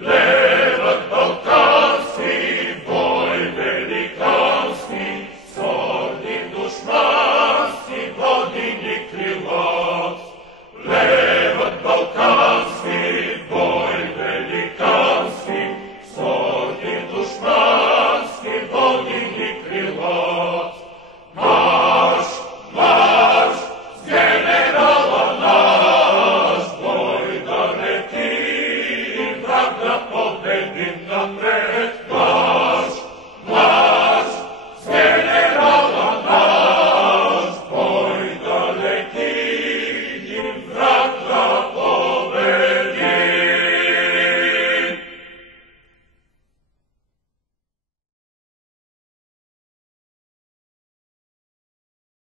Левът балкански, бой великански, с орден душмански, води ни крилат. Левът балкански, бой великански, с орден душмански, води ни крилат. Марш, марш, с генерала наш, бой да лети, враг да победим напред.